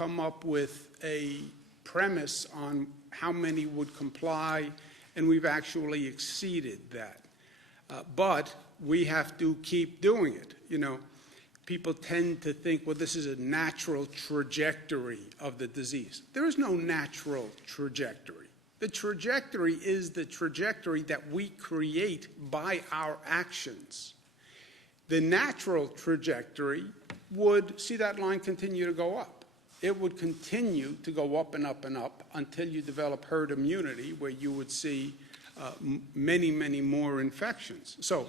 come up with a premise on how many would comply, and we've actually exceeded that. But we have to keep doing it. You know, people tend to think, well, this is a natural trajectory of the disease. There is no natural trajectory. The trajectory is the trajectory that we create by our actions. The natural trajectory would see that line continue to go up. It would continue to go up and up and up until you develop herd immunity, where you would see many, many more infections. So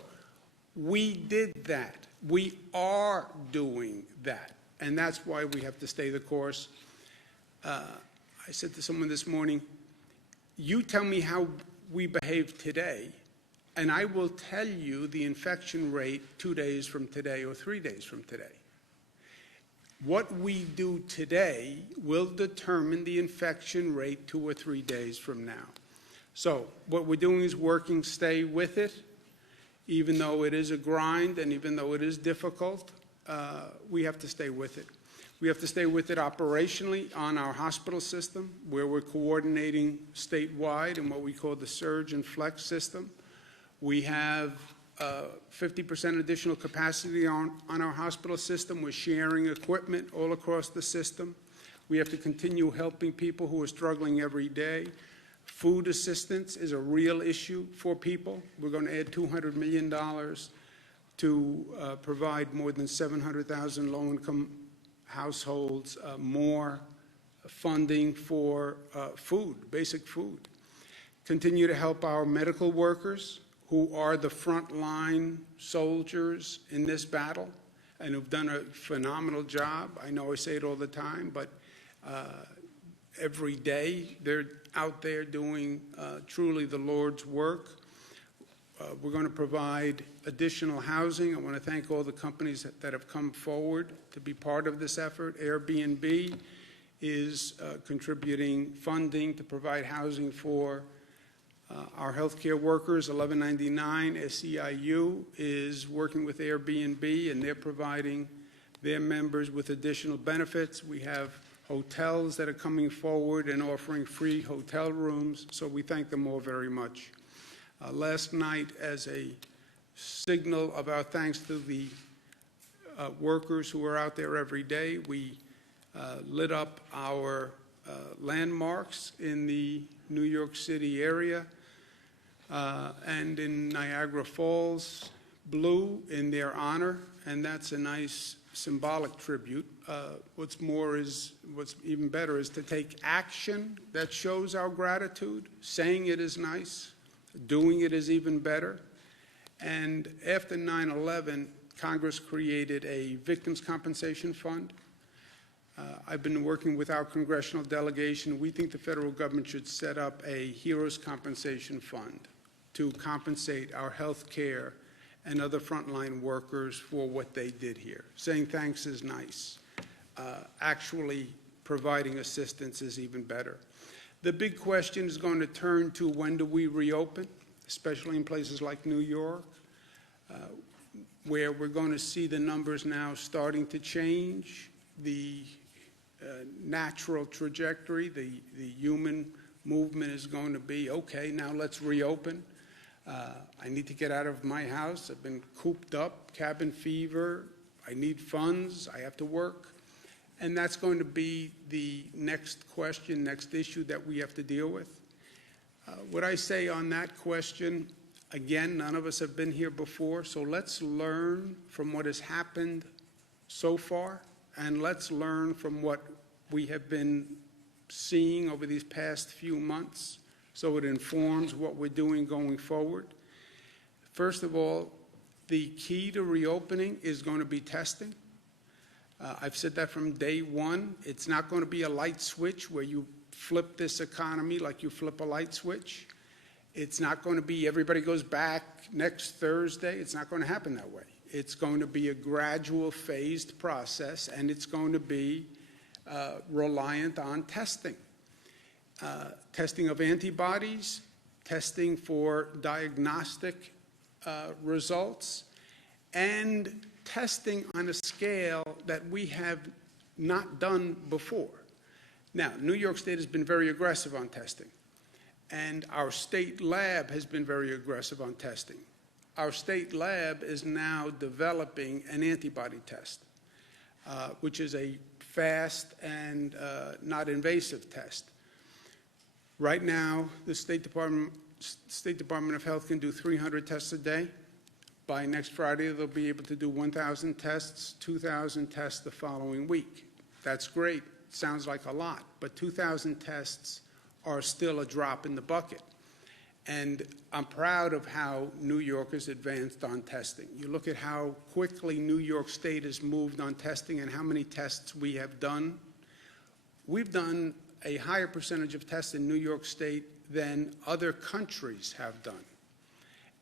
we did that. We are doing that. And that's why we have to stay the course. I said to someone this morning, you tell me how we behave today, and I will tell you the infection rate 2 days from today or 3 days from today. What we do today will determine the infection rate 2 or 3 days from now. So what we're doing is working, stay with it, even though it is a grind and even though it is difficult, we have to stay with it. We have to stay with it operationally on our hospital system, where we're coordinating statewide in what we call the surge and flex system. We have 50% additional capacity on our hospital system. We're sharing equipment all across the system. We have to continue helping people who are struggling every day. Food assistance is a real issue for people. We're going to add $200 million to provide more than 700,000 low-income households more funding for food, basic food. Continue to help our medical workers, who are the frontline soldiers in this battle and who've done a phenomenal job. I know I say it all the time, but every day they're out there doing truly the Lord's work. We're going to provide additional housing. I want to thank all the companies that have come forward to be part of this effort. Airbnb is contributing funding to provide housing for our healthcare workers. 1199 SEIU is working with Airbnb, and they're providing their members with additional benefits. We have hotels that are coming forward and offering free hotel rooms, so we thank them all very much. Last night, as a signal of our thanks to the workers who are out there every day, we lit up our landmarks in the New York City area and in Niagara Falls blue in their honor, and that's a nice symbolic tribute. What's even better is to take action that shows our gratitude. Saying it is nice, doing it is even better. And after 9/11, Congress created a victims' compensation fund. I've been working with our congressional delegation. We think the federal government should set up a heroes' compensation fund to compensate our health care and other frontline workers for what they did here. Saying thanks is nice. Actually providing assistance is even better. The big question is going to turn to, when do we reopen, especially in places like New York, where we're going to see the numbers now starting to change. The natural trajectory, the human movement is going to be, okay, now let's reopen. I need to get out of my house. I've been cooped up, cabin fever. I need funds. I have to work. And that's going to be the next question, next issue that we have to deal with. What I say on that question, again, none of us have been here before, so let's learn from what has happened so far, and let's learn from what we have been seeing over these past few months, so it informs what we're doing going forward. First of all, the key to reopening is going to be testing. I've said that from day one. It's not going to be a light switch where you flip this economy like you flip a light switch. It's not going to be everybody goes back next Thursday. It's not going to happen that way. It's going to be a gradual, phased process, and it's going to be reliant on testing. Testing of antibodies, testing for diagnostic results, and testing on a scale that we have not done before. Now, New York State has been very aggressive on testing, and our state lab has been very aggressive on testing. Our state lab is now developing an antibody test, which is a fast and not invasive test. Right now, the State Department of Health can do 300 tests a day. By next Friday, they'll be able to do 1,000 tests, 2,000 tests the following week. That's great. Sounds like a lot, but 2,000 tests are still a drop in the bucket. And I'm proud of how New York has advanced on testing. You look at how quickly New York State has moved on testing and how many tests we have done. We've done a higher percentage of tests in New York State than other countries have done.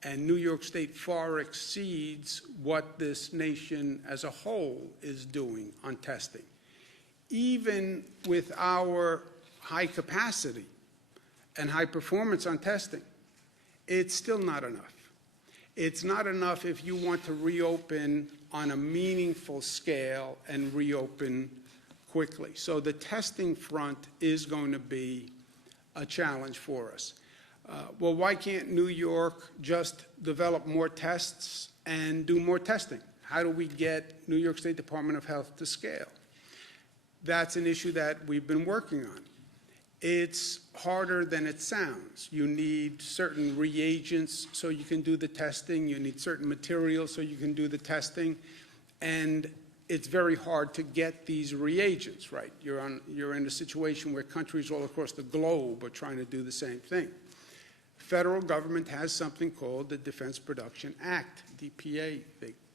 And New York State far exceeds what this nation as a whole is doing on testing. Even with our high capacity and high performance on testing, it's still not enough. It's not enough if you want to reopen on a meaningful scale and reopen quickly. So the testing front is going to be a challenge for us. Well, why can't New York just develop more tests and do more testing? How do we get New York State Department of Health to scale? That's an issue that we've been working on. It's harder than it sounds. You need certain reagents so you can do the testing. You need certain materials so you can do the testing. And it's very hard to get these reagents, right? You're in a situation where countries all across the globe are trying to do the same thing. Federal government has something called the Defense Production Act, DPA,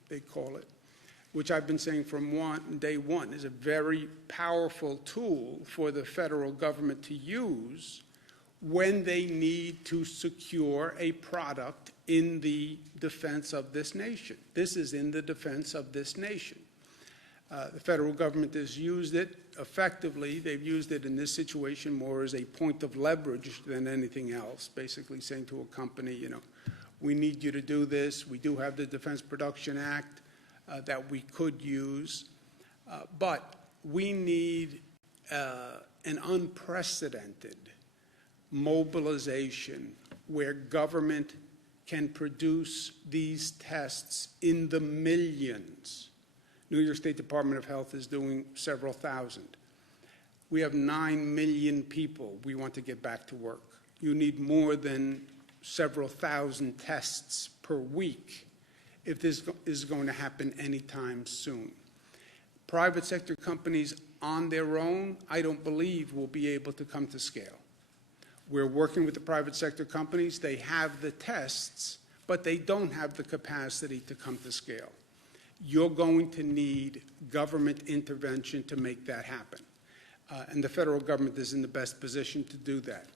they call it, which I've been saying from day one is a very powerful tool for the federal government to use when they need to secure a product in the defense of this nation. This is in the defense of this nation. The federal government has used it effectively. They've used it in this situation more as a point of leverage than anything else, basically saying to a company, you know, we need you to do this. We do have the Defense Production Act that we could use, but we need an unprecedented mobilization where government can produce these tests in the millions. New York State Department of Health is doing several thousand. We have 9 million people we want to get back to work. You need more than several thousand tests per week if this is going to happen anytime soon. Private sector companies on their own, I don't believe, will be able to come to scale. We're working with the private sector companies. They have the tests, but they don't have the capacity to come to scale. You're going to need government intervention to make that happen. And the federal government is in the best position to do that.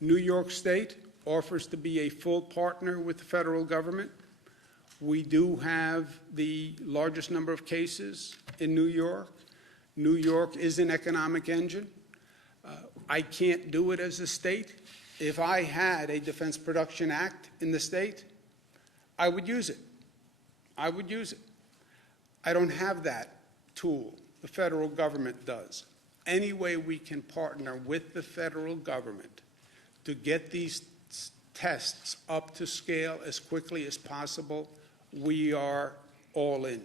New York State offers to be a full partner with the federal government. We do have the largest number of cases in New York. New York is an economic engine. I can't do it as a state. If I had a Defense Production Act in the state, I would use it. I would use it. I don't have that tool. The federal government does. Any way we can partner with the federal government to get these tests up to scale as quickly as possible, we are all in.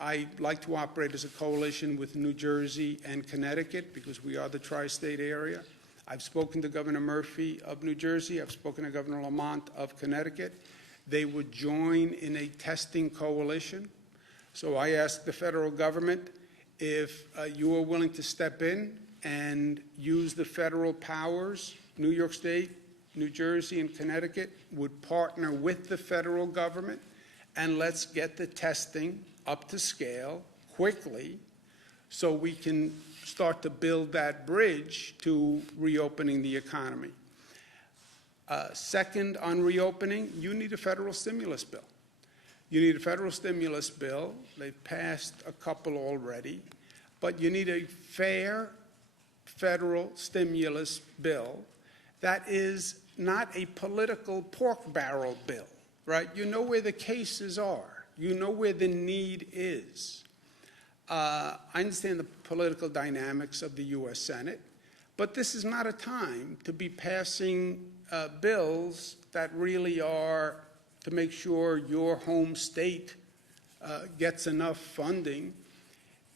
I like to operate as a coalition with New Jersey and Connecticut because we are the tri-state area. I've spoken to Governor Murphy of New Jersey. I've spoken to Governor Lamont of Connecticut. They would join in a testing coalition. So I asked the federal government if you are willing to step in and use the federal powers. New York State, New Jersey, and Connecticut would partner with the federal government, and let's get the testing up to scale quickly so we can start to build that bridge to reopening the economy. Second, on reopening, you need a federal stimulus bill. You need a federal stimulus bill. They've passed a couple already, but you need a fair federal stimulus bill that is not a political pork barrel bill, right? You know where the cases are. You know where the need is. I understand the political dynamics of the U.S. Senate, but this is not a time to be passing bills that really are to make sure your home state gets enough funding.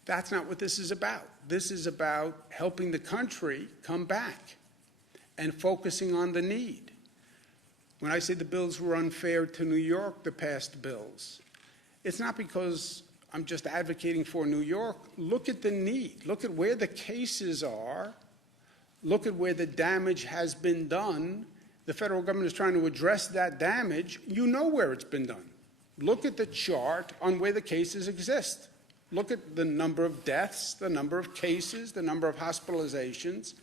That's not what this is about. This is about helping the country come back and focusing on the need. When I say the bills were unfair to New York, the past bills, it's not because I'm just advocating for New York. Look at the need. Look at where the cases are. Look at where the damage has been done. The federal government is trying to address that damage. You know where it's been done. Look at the chart on where the cases exist. Look at the number of deaths, the number of cases, the number of hospitalizations,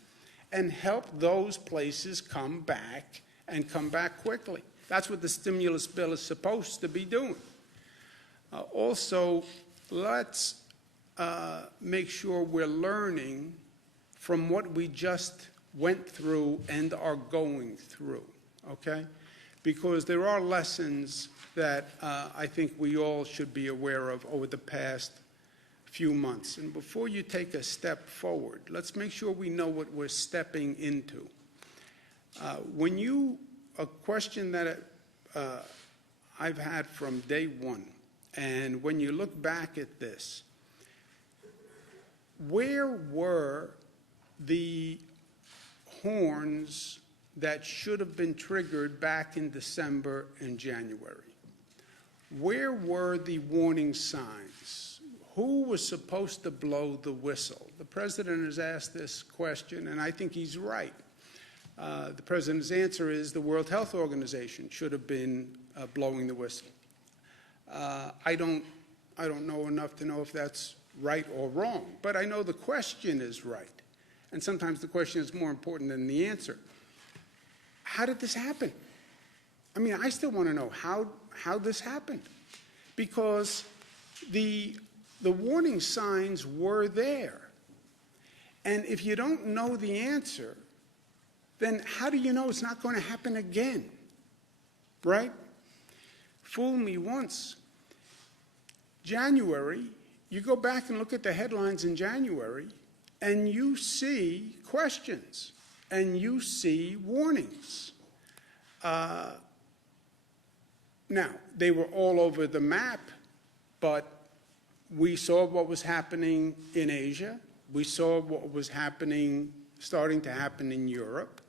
and help those places come back and come back quickly. That's what the stimulus bill is supposed to be doing. Also, let's make sure we're learning from what we just went through and are going through, okay? Because there are lessons that I think we all should be aware of over the past few months. And before you take a step forward, let's make sure we know what we're stepping into. A question that I've had from day one, and when you look back at this, where were the horns that should have been triggered back in December and January? Where were the warning signs? Who was supposed to blow the whistle? The president has asked this question, and I think he's right. The president's answer is the World Health Organization should have been blowing the whistle. I don't know enough to know if that's right or wrong, but I know the question is right. And sometimes the question is more important than the answer. How did this happen? I mean, I still want to know how this happened, because the warning signs were there. And if you don't know the answer, then how do you know it's not going to happen again? Right? Fool me once. January, you go back and look at the headlines in January, and you see questions, and you see warnings. Now, they were all over the map, but we saw what was happening in Asia. We saw what was starting to happen in Europe.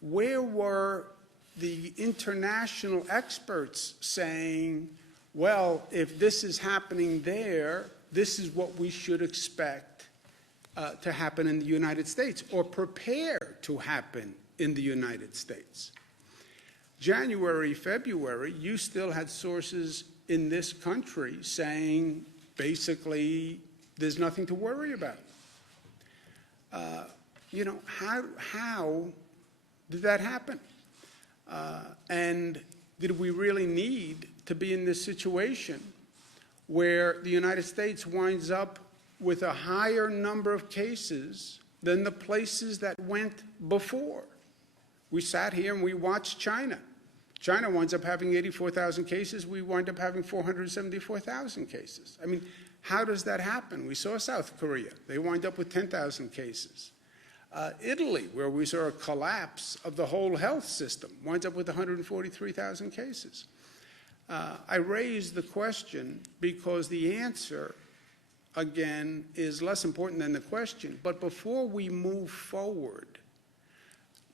Where were the international experts saying, well, if this is happening there, this is what we should expect to happen in the United States, or prepare to happen in the United States? January, February, you still had sources in this country saying, basically, there's nothing to worry about. How did that happen? And did we really need to be in this situation where the United States winds up with a higher number of cases than the places that went before? We sat here and we watched China. China winds up having 84,000 cases. We wind up having 474,000 cases. I mean, how does that happen? We saw South Korea. They wind up with 10,000 cases. Italy, where we saw a collapse of the whole health system, winds up with 143,000 cases. I raise the question because the answer, again, is less important than the question. But before we move forward,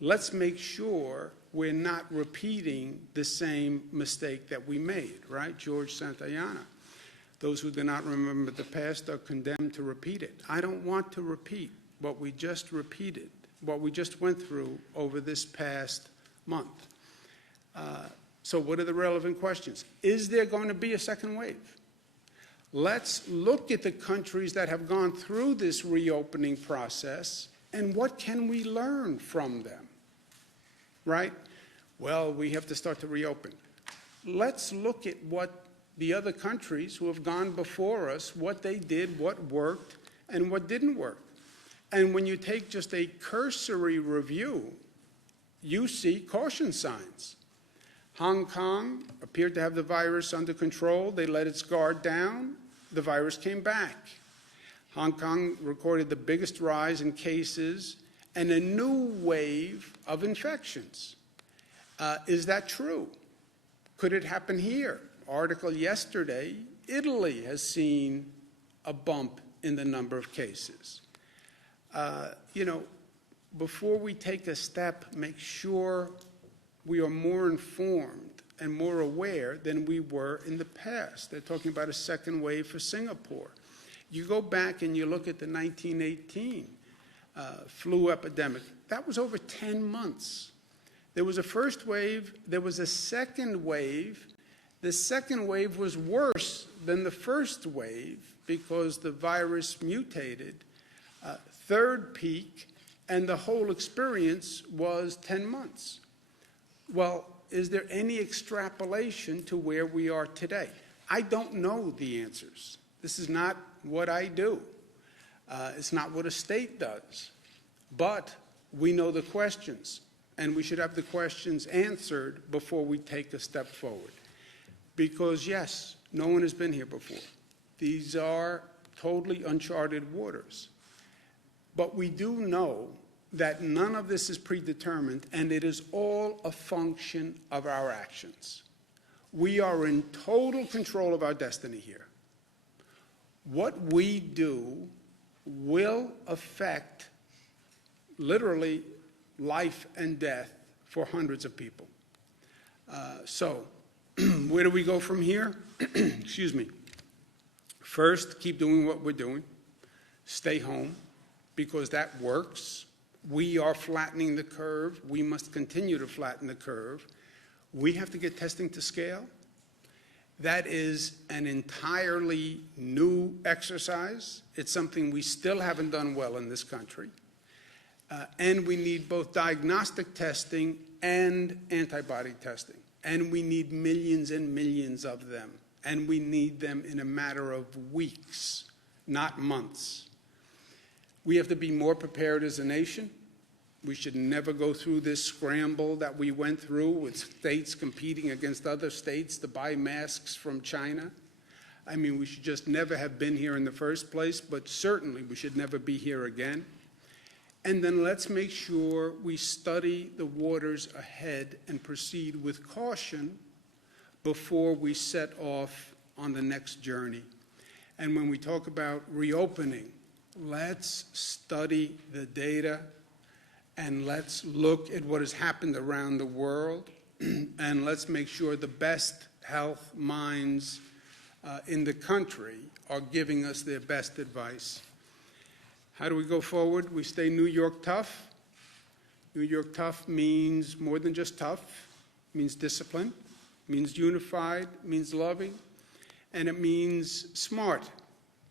let's make sure we're not repeating the same mistake that we made, right? George Santayana. Those who do not remember the past are condemned to repeat it. I don't want to repeat what we just repeated, what we just went through over this past month. So what are the relevant questions? Is there going to be a second wave? Let's look at the countries that have gone through this reopening process, and what can we learn from them, right? Well, we have to start to reopen. Let's look at what the other countries who have gone before us, what they did, what worked, and what didn't work. And when you take just a cursory review, you see caution signs. Hong Kong appeared to have the virus under control. They let its guard down. the virus came back. Hong Kong recorded the biggest rise in cases and a new wave of infections. Is that true? Could it happen here? Article yesterday, Italy has seen a bump in the number of cases. Before we take a step, make sure we are more informed and more aware than we were in the past. They're talking about a second wave for Singapore. You go back and you look at the 1918 flu epidemic. That was over 10 months. There was a first wave. There was a second wave. The second wave was worse than the first wave because the virus mutated. Third peak, and the whole experience was 10 months. Well, is there any extrapolation to where we are today? I don't know the answers. This is not what I do. It's not what a state does. But we know the questions, and we should have the questions answered before we take a step forward. Because, yes, no one has been here before. These are totally uncharted waters. But we do know that none of this is predetermined, and it is all a function of our actions. We are in total control of our destiny here. What we do will affect literally life and death for hundreds of people. So where do we go from here? Excuse me. First, keep doing what we're doing. Stay home, because that works. We are flattening the curve. We must continue to flatten the curve. We have to get testing to scale. That is an entirely new exercise. It's something we still haven't done well in this country. And we need both diagnostic testing and antibody testing. And we need millions and millions of them. And we need them in a matter of weeks, not months. We have to be more prepared as a nation. We should never go through this scramble that we went through with states competing against other states to buy masks from China. I mean, we should just never have been here in the first place, but certainly we should never be here again. And then let's make sure we study the waters ahead and proceed with caution before we set off on the next journey. And when we talk about reopening, let's study the data and let's look at what has happened around the world and let's make sure the best health minds in the country are giving us their best advice. How do we go forward? We stay New York tough. New York tough means more than just tough. It means discipline, means unified, means loving, and it means smart.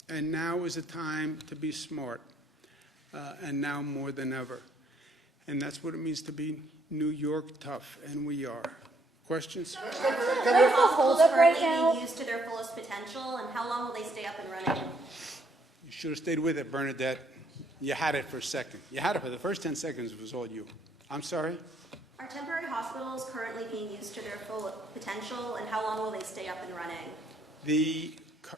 And now is a time to be smart, and now more than ever. And that's what it means to be New York tough, and we are. Questions? Are hospitals currently being used to their fullest potential, and how long will they stay up and running? You should have stayed with it, Bernadette. You had it for a second. You had it for the first 10 seconds. It was all you. I'm sorry? Are temporary hospitals currently being used to their full potential, and how long will they stay up and running?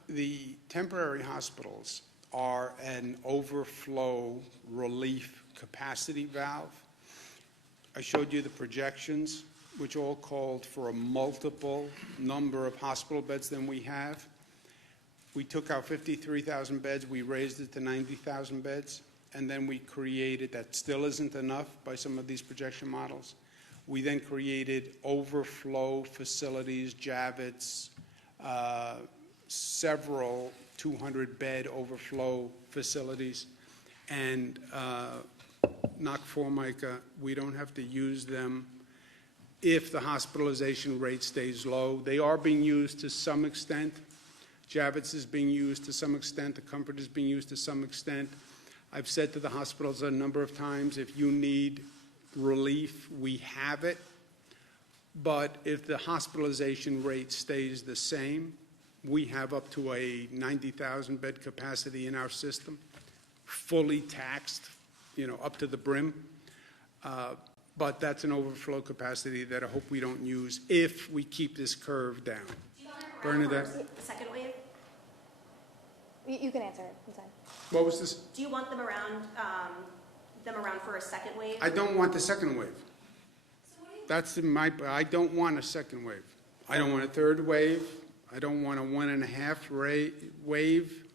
The temporary hospitals are an overflow relief capacity valve. I showed you the projections, which all called for a multiple number of hospital beds than we have. We took our 53,000 beds, we raised it to 90,000 beds, and then we created, that still isn't enough by some of these projection models. We then created overflow facilities, Javits, several 200-bed overflow facilities, and knock Formica, we don't have to use them if the hospitalization rate stays low. They are being used to some extent. Javits is being used to some extent. The Comfort is being used to some extent. I've said to the hospitals a number of times, if you need relief, we have it. But if the hospitalization rate stays the same, we have up to a 90,000 bed capacity in our system, fully taxed, up to the brim. But that's an overflow capacity that I hope we don't use if we keep this curve down. Bernadette? The second wave? You can answer it. It's fine. What was this? Do you want them around for a second wave? I don't want the second wave. I don't want a second wave. I don't want a third wave. I don't want a 1.5 wave.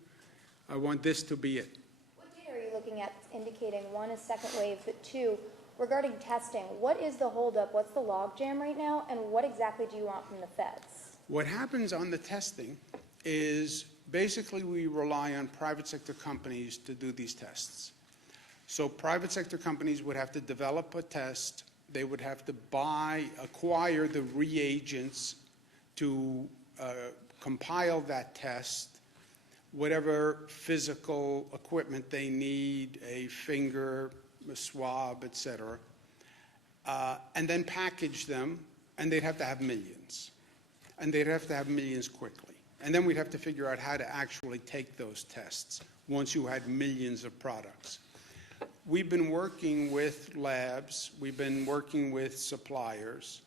I want this to be it. What data are you looking at indicating, one, a second wave, but two, regarding testing, what is the holdup? What's the logjam right now? And what exactly do you want from the feds? What happens on the testing is basically we rely on private sector companies to do these tests. So private sector companies would have to develop a test. They would have to acquire the reagents to compile that test, whatever physical equipment they need, a finger, a swab, etc., and then package them, and they'd have to have millions. And they'd have to have millions quickly. And then we'd have to figure out how to actually take those tests once you had millions of products. We've been working with labs. We've been working with suppliers.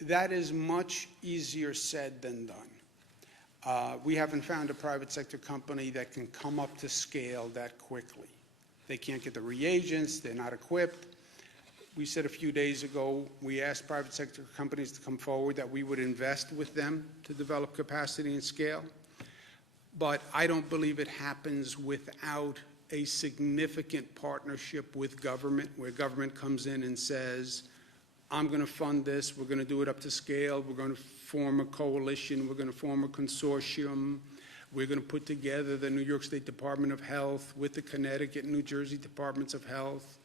That is much easier said than done. We haven't found a private sector company that can come up to scale that quickly. They can't get the reagents. They're not equipped. We said a few days ago, we asked private sector companies to come forward that we would invest with them to develop capacity and scale. But I don't believe it happens without a significant partnership with government, where government comes in and says, I'm going to fund this, we're going to do it up to scale, we're going to form a coalition, we're going to form a consortium, we're going to put together the New York State Department of Health with the Connecticut and New Jersey Departments of Health.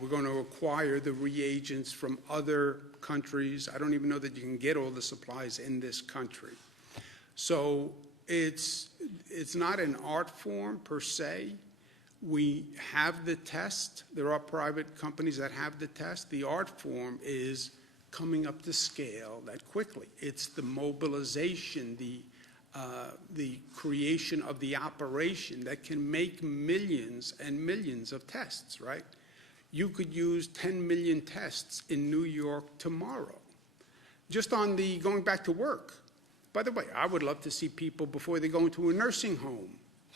We're going to acquire the reagents from other countries. I don't even know that you can get all the supplies in this country. So it's not an art form per se. We have the test. There are private companies that have the test. The art form is coming up to scale that quickly. It's the mobilization, the creation of the operation that can make millions and millions of tests, right? You could use 10 million tests in New York tomorrow. Just on the going back to work. By the way, I would love to see people before they go into a nursing home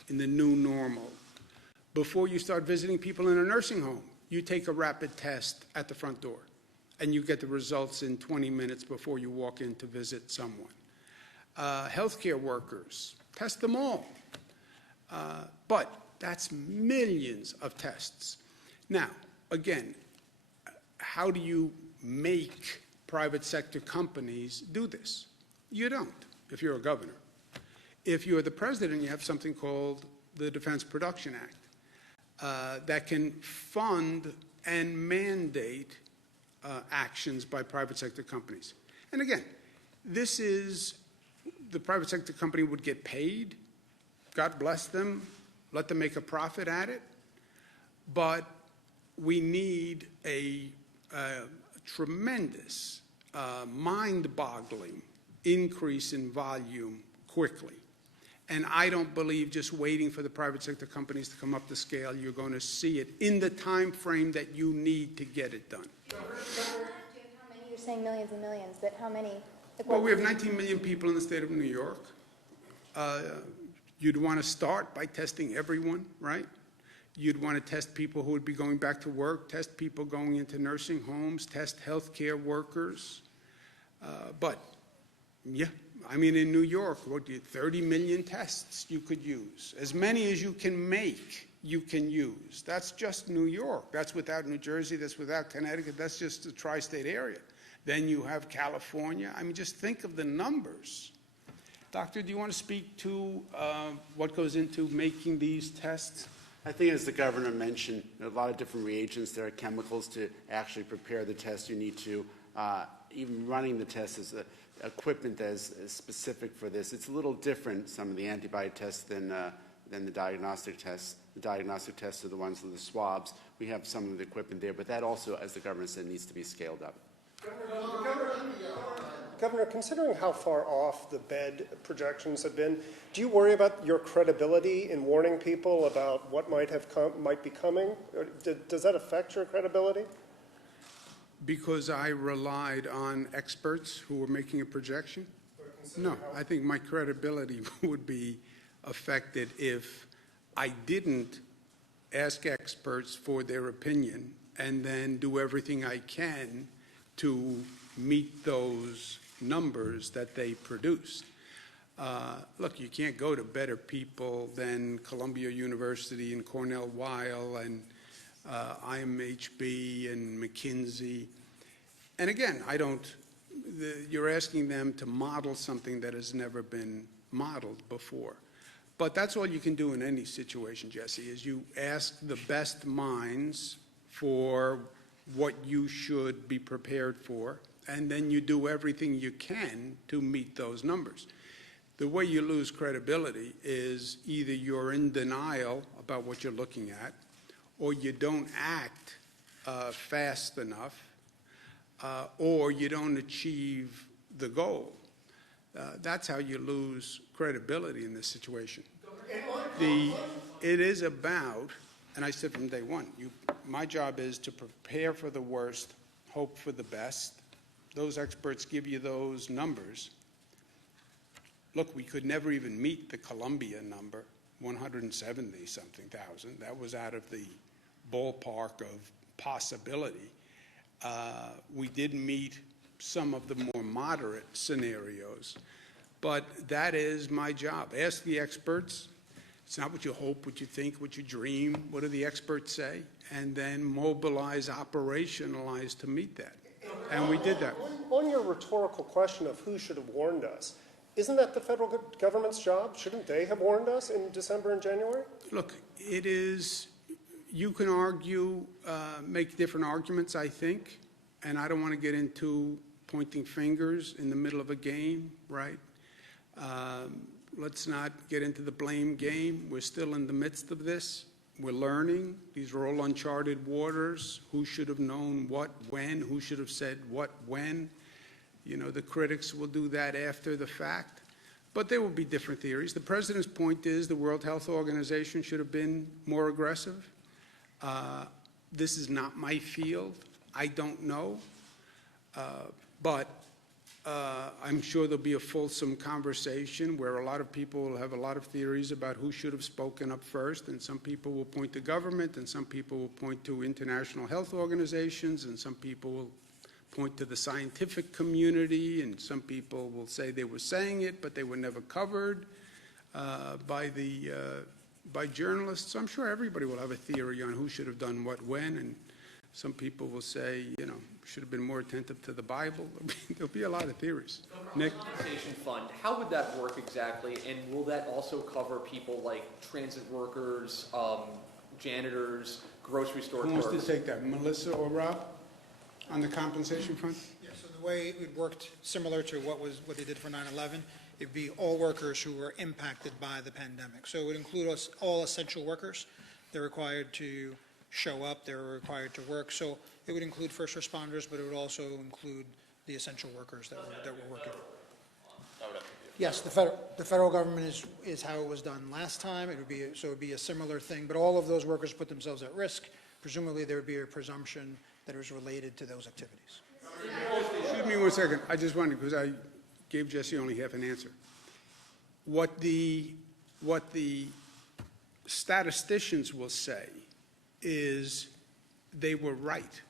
in the new normal. Before you start visiting people in a nursing home, you take a rapid test at the front door, and you get the results in 20 minutes before you walk in to visit someone. Healthcare workers, test them all. But that's millions of tests. Now, again, how do you make private sector companies do this? You don't, if you're a governor. If you're the president, you have something called the Defense Production Act that can fund and mandate actions by private sector companies. And again, this is, the private sector company would get paid, God bless them, let them make a profit at it, but we need a tremendous, mind-boggling increase in volume quickly. And I don't believe just waiting for the private sector companies to come up to scale, you're going to see it in the time frame that you need to get it done. How many? You're saying millions and millions, but how many? Well, we have 19 million people in the state of New York. You'd want to start by testing everyone, right? You'd want to test people who would be going back to work, test people going into nursing homes, test healthcare workers. But, yeah, I mean, in New York, 30 million tests you could use. As many as you can make, you can use. That's just New York. That's without New Jersey. That's without Connecticut. That's just the tri-state area. Then you have California. I mean, just think of the numbers. Doctor, do you want to speak to what goes into making these tests? I think, as the governor mentioned, there are a lot of different reagents. There are chemicals to actually prepare the test. You need to, even running the test is equipment that is specific for this. It's a little different, some of the antibody tests, than the diagnostic tests. The diagnostic tests are the ones with the swabs. We have some of the equipment there, but that also, as the governor said, needs to be scaled up. Governor, considering how far off the bed projections have been, do you worry about your credibility in warning people about what might be coming? Or does that affect your credibility? Because I relied on experts who were making a projection? No, I think my credibility would be affected if I didn't ask experts for their opinion and then do everything I can to meet those numbers that they produced. Look, you can't go to better people than Columbia University and Cornell Weill and IMHB and McKinsey. And again, you're asking them to model something that has never been modeled before. But that's all you can do in any situation, Jesse, is you ask the best minds for what you should be prepared for, and then you do everything you can to meet those numbers. The way you lose credibility is either you're in denial about what you're looking at, or you don't act fast enough, or you don't achieve the goal. That's how you lose credibility in this situation. It is about, and I said from day one, my job is to prepare for the worst, hope for the best. Those experts give you those numbers. Look, we could never even meet the Columbia number, 170-something thousand. That was out of the ballpark of possibility. We did meet some of the more moderate scenarios, but that is my job. Ask the experts. It's not what you hope, what you think, what you dream. What do the experts say? And then mobilize, operationalize to meet that. And we did that. On your rhetorical question of who should have warned us, isn't that the federal government's job? Shouldn't they have warned us in December and January? Look, it is, you can argue, make different arguments, I think, and I don't want to get into pointing fingers in the middle of a game, right? Let's not get into the blame game. We're still in the midst of this. We're learning. These are all uncharted waters. Who should have known what, when? Who should have said what, when? You know, the critics will do that after the fact. But there will be different theories. The president's point is the World Health Organization should have been more aggressive. This is not my field. I don't know. But I'm sure there'll be a fulsome conversation where a lot of people will have a lot of theories about who should have spoken up first, and some people will point to government, and some people will point to international health organizations, and some people will point to the scientific community, and some people will say they were saying it, but they were never covered by journalists. So I'm sure everybody will have a theory on who should have done what when, and some people will say, you know, should have been more attentive to the Bible. There'll be a lot of theories. Nick? Compensation fund, how would that work exactly? And will that also cover people like transit workers, janitors, grocery store Who clerks? wants to take that, Melissa or Rob, on the compensation front? Yeah, so the way it worked, similar to what they did for 9/11, it'd be all workers who were impacted by the pandemic. So it would include all essential workers. They're required to show up, they're required to work. So it would include first responders, but it would also include the essential workers that were working. Yes, the federal government is how it was done last time. It would be a similar thing, but all of those workers put themselves at risk. Presumably there would be a presumption that it was related to those activities. Excuse me 1 second. I just wanted, because I gave Jesse only half an answer. What the statisticians will say is they were right.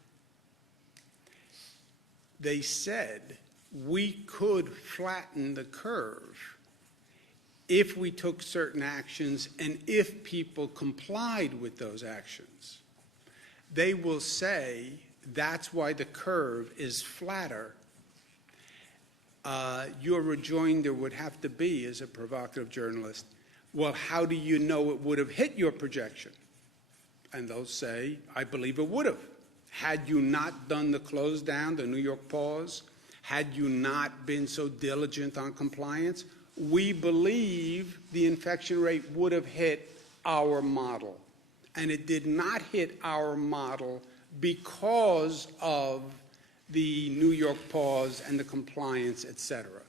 They said we could flatten the curve if we took certain actions and if people complied with those actions. They will say that's why the curve is flatter. Your rejoinder would have to be, as a provocative journalist, well, how do you know it would have hit your projection? And they'll say, I believe it would have. Had you not done the close down, the New York pause, had you not been so diligent on compliance, we believe the infection rate would have hit our model. And it did not hit our model because of the New York pause and the compliance, et cetera.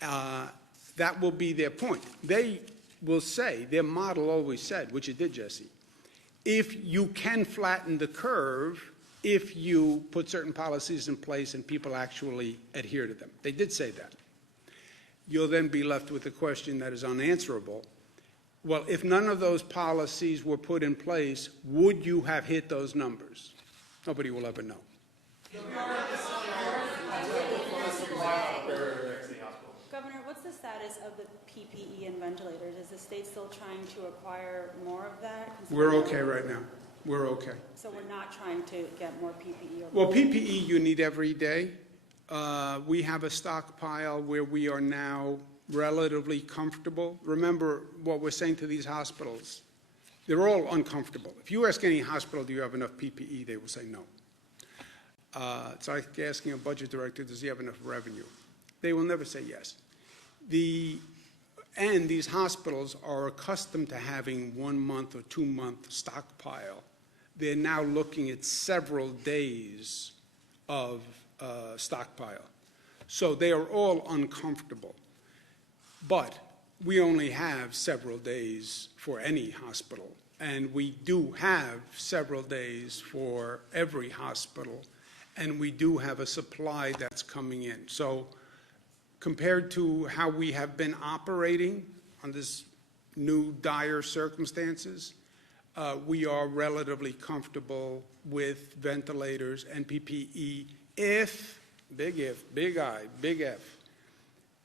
That will be their point. They will say, their model always said, which it did, Jesse, if you can flatten the curve, if you put certain policies in place and people actually adhere to them. They did say that. You'll then be left with a question that is unanswerable. Well, if none of those policies were put in place, would you have hit those numbers? Nobody will ever know. Governor, what's the status of the PPE and ventilators? Is the state still trying to acquire more of that? We're okay right now. We're okay. So we're not trying to get more PPE? Well, PPE you need every day. We have a stockpile where we are now relatively comfortable. Remember what we're saying to these hospitals. They're all uncomfortable. If you ask any hospital, do you have enough PPE, they will say no. It's like asking a budget director, does he have enough revenue? They will never say yes. And these hospitals are accustomed to having 1 month or 2 month stockpile. They're now looking at several days of stockpile. So they are all uncomfortable. But we only have several days for any hospital, and we do have several days for every hospital, and we do have a supply that's coming in. So compared to how we have been operating on this new dire circumstances, we are relatively comfortable with ventilators and PPE if, big I, big F,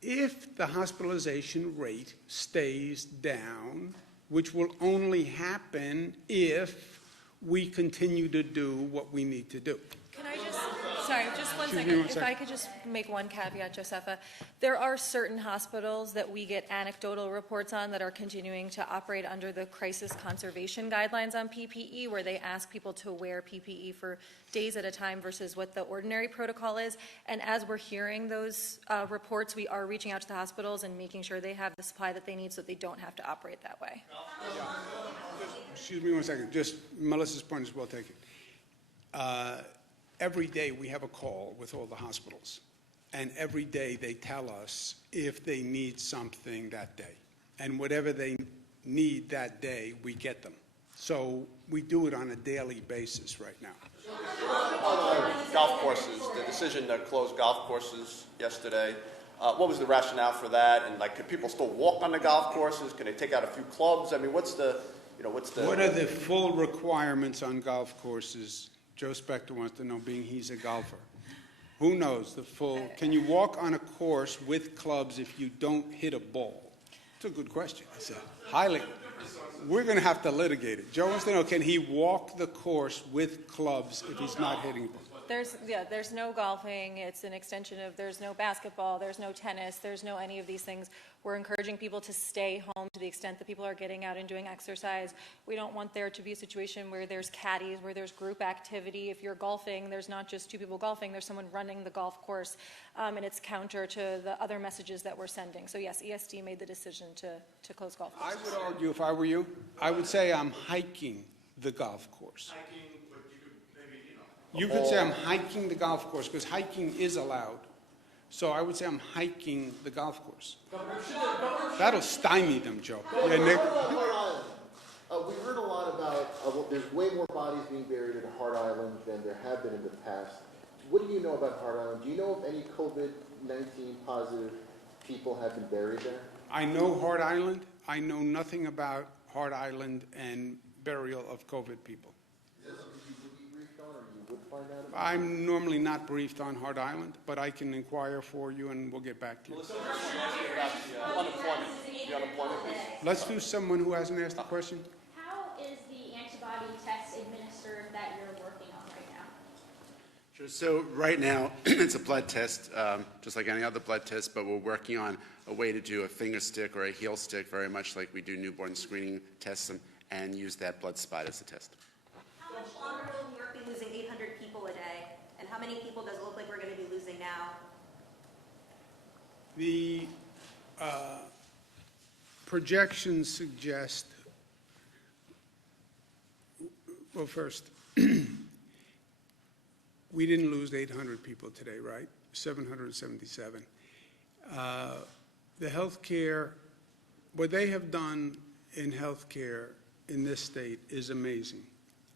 if the hospitalization rate stays down, which will only happen if we continue to do what we need to do. Can I just, sorry, just one Excuse me second. one If second. I could just make one caveat, Josefa. There are certain hospitals that we get anecdotal reports on that are continuing to operate under the crisis conservation guidelines on PPE, where they ask people to wear PPE for days at a time versus what the ordinary protocol is. And as we're hearing those reports, we are reaching out to the hospitals and making sure they have the supply that they need so that they don't have to operate that way. Excuse me one second. Just Melissa's point is well taken. Every day we have a call with all the hospitals, and every day they tell us if they need something that day. And whatever they need that day, we get them. So we do it on a daily basis right now. Golf courses, the decision to close golf courses yesterday, what was the rationale for that? And could people still walk on the golf courses? Can they take out a few clubs? I mean, what's the... What are the full requirements on golf courses? Joe Spector wants to know, being he's a golfer. Who knows the full? Can you walk on a course with clubs if you don't hit a ball? It's a good question. It's highly. We're going to have to litigate it. Joe wants to know, can he walk the course with clubs if he's not hitting balls? There's no golfing. It's an extension of, there's no basketball, there's no tennis, there's no any of these things. We're encouraging people to stay home to the extent that people are getting out and doing exercise. We don't want there to be a situation where there's caddies, where there's group activity. If you're golfing, there's not just two people golfing, there's someone running the golf course, and it's counter to the other messages that we're sending. So yes, ESD made the decision to close golf courses. I would argue, if I were you, I would say I'm hiking the golf course. You could say I'm hiking the golf course, because hiking is allowed. So I would say I'm hiking the golf course. That'll stymie them, Joe. Yeah, Nick? We heard a lot about, there's way more bodies being buried at Hart Island than there have been in the past. What do you know about Hart Island? Do you know if any COVID-19 positive people have been buried there? I know Hart Island. I know nothing about Hart Island and burial of COVID people. Is that something you would be briefed on, or you would find out about? I'm normally not briefed on Hart Island, but I can inquire for you and we'll get back to you. Melissa, about the unemployment piece. Let's do someone who hasn't asked a question. How is the antibody test administered that you're working on right now? Sure. So right now, it's a blood test, just like any other blood test, but we're working on a way to do a finger stick or a heel stick, very much like we do newborn screening tests, and use that blood spot as a test. How much longer will New York be losing 800 people a day? And how many people does it look like we're going to be losing now? The projections suggest, well, first, we didn't lose 800 people today, right? 777. The healthcare, what they have done in healthcare in this state is amazing.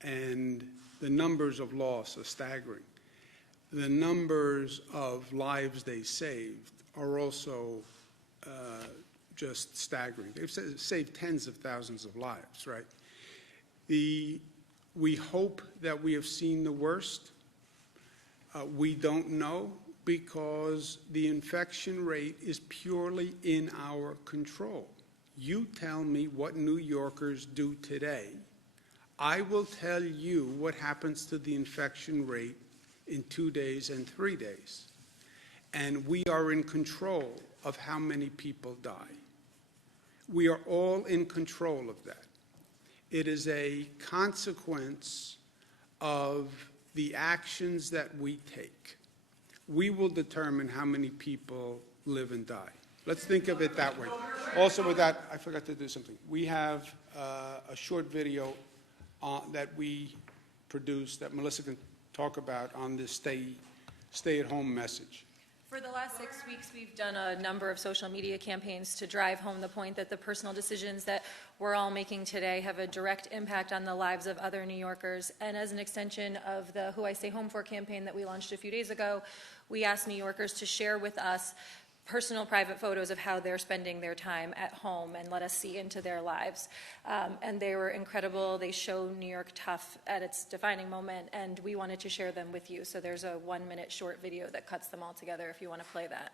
And the numbers of loss are staggering. The numbers of lives they saved are also just staggering. They've saved tens of thousands of lives, right? We hope that we have seen the worst. We don't know because the infection rate is purely in our control. You tell me what New Yorkers do today. I will tell you what happens to the infection rate in 2 days and 3 days. And we are in control of how many people die. We are all in control of that. It is a consequence of the actions that we take. We will determine how many people live and die. Let's think of it that way. Also with that, I forgot to do something. We have a short video that we produced that Melissa can talk about on this stay-at-home message. For the last 6 weeks, we've done a number of social media campaigns to drive home the point that the personal decisions that we're all making today have a direct impact on the lives of other New Yorkers. And as an extension of the Who I Stay Home For campaign that we launched a few days ago, we asked New Yorkers to share with us personal private photos of how they're spending their time at home and let us see into their lives. And they were incredible. They show New York tough at its defining moment, and we wanted to share them with you. So there's a 1-minute short video that cuts them all together if you want to play that.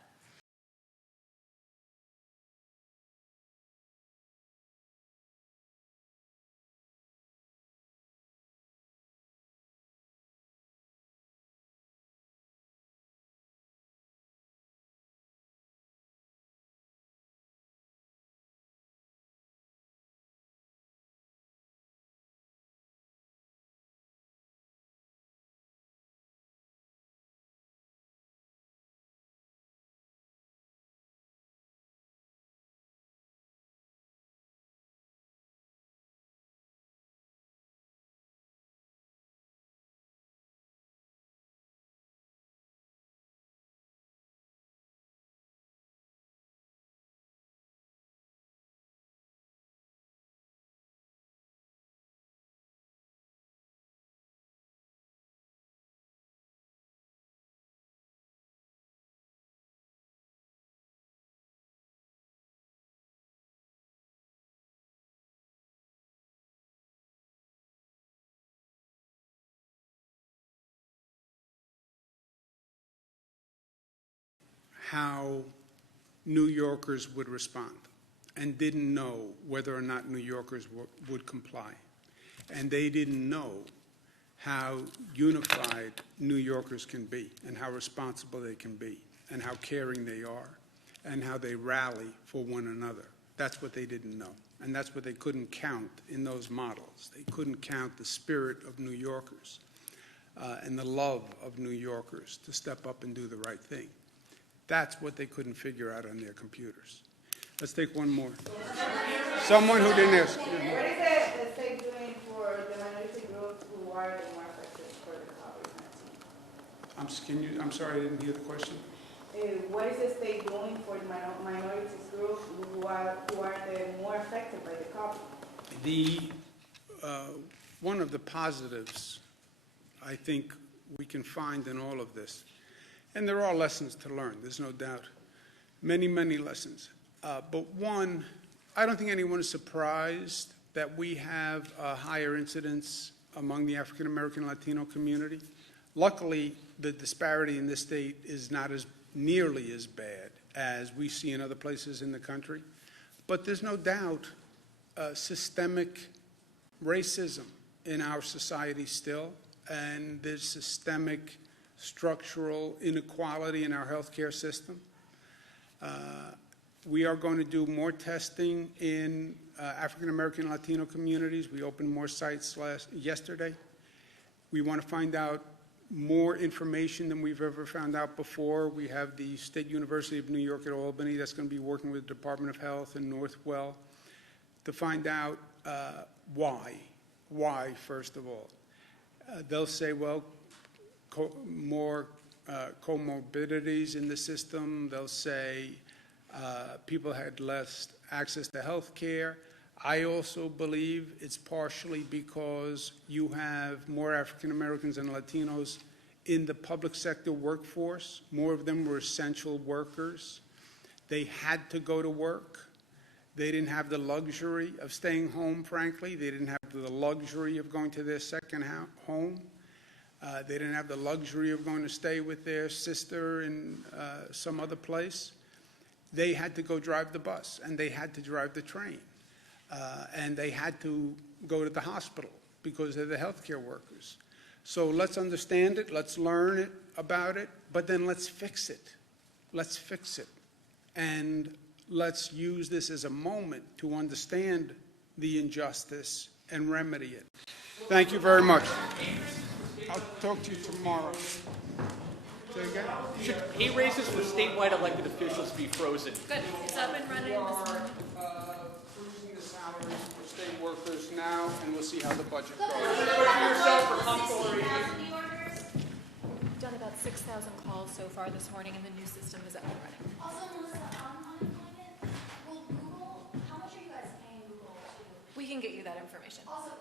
How New Yorkers would respond and didn't know whether or not New Yorkers would comply. And they didn't know how unified New Yorkers can be and how responsible they can be and how caring they are and how they rally for one another. That's what they didn't know. And that's what they couldn't count in those models. They couldn't count the spirit of New Yorkers and the love of New Yorkers to step up and do the right thing. That's what they couldn't figure out on their computers. Let's take one more. Someone who didn't ask. What is the state doing for the minority groups who are the more affected for the COVID-19? I'm sorry, I didn't hear the question. What is the state doing for the minorities groups who are the more affected by the COVID? One of the positives I think we can find in all of this, and there are lessons to learn, there's no doubt, many, many lessons. But one, I don't think anyone is surprised that we have a higher incidence among the African American Latino community. Luckily, the disparity in this state is not nearly as bad as we see in other places in the country. But there's no doubt systemic racism in our society still, and there's systemic structural inequality in our healthcare system. We are going to do more testing in African American Latino communities. We opened more sites yesterday. We want to find out more information than we've ever found out before. We have the State University of New York at Albany that's going to be working with the Department of Health and Northwell to find out why. Why, first of all. They'll say, well, more comorbidities in the system. They'll say people had less access to health care. I also believe it's partially because you have more African Americans and Latinos in the public sector workforce. More of them were essential workers. They had to go to work. They didn't have the luxury of staying home, frankly. They didn't have the luxury of going to their second home. They didn't have the luxury of going to stay with their sister in some other place. They had to go drive the bus, and they had to drive the train. And they had to go to the hospital because they're the healthcare workers. So let's understand it, let's learn about it, but then let's fix it. Let's fix it. And let's use this as a moment to understand the injustice and remedy it. Thank you very much. I'll talk to you tomorrow. Say again? Should pay raises for statewide elected officials be frozen? Good, it's up and running this morning. Freezing the salaries for state workers now, and we'll see how the budget goes. We've done about 6,000 calls so far this morning, and the new system is up and running. Also, Melissa, on unemployment, will Google, how much are you guys paying Google to? We can get you that information. Also,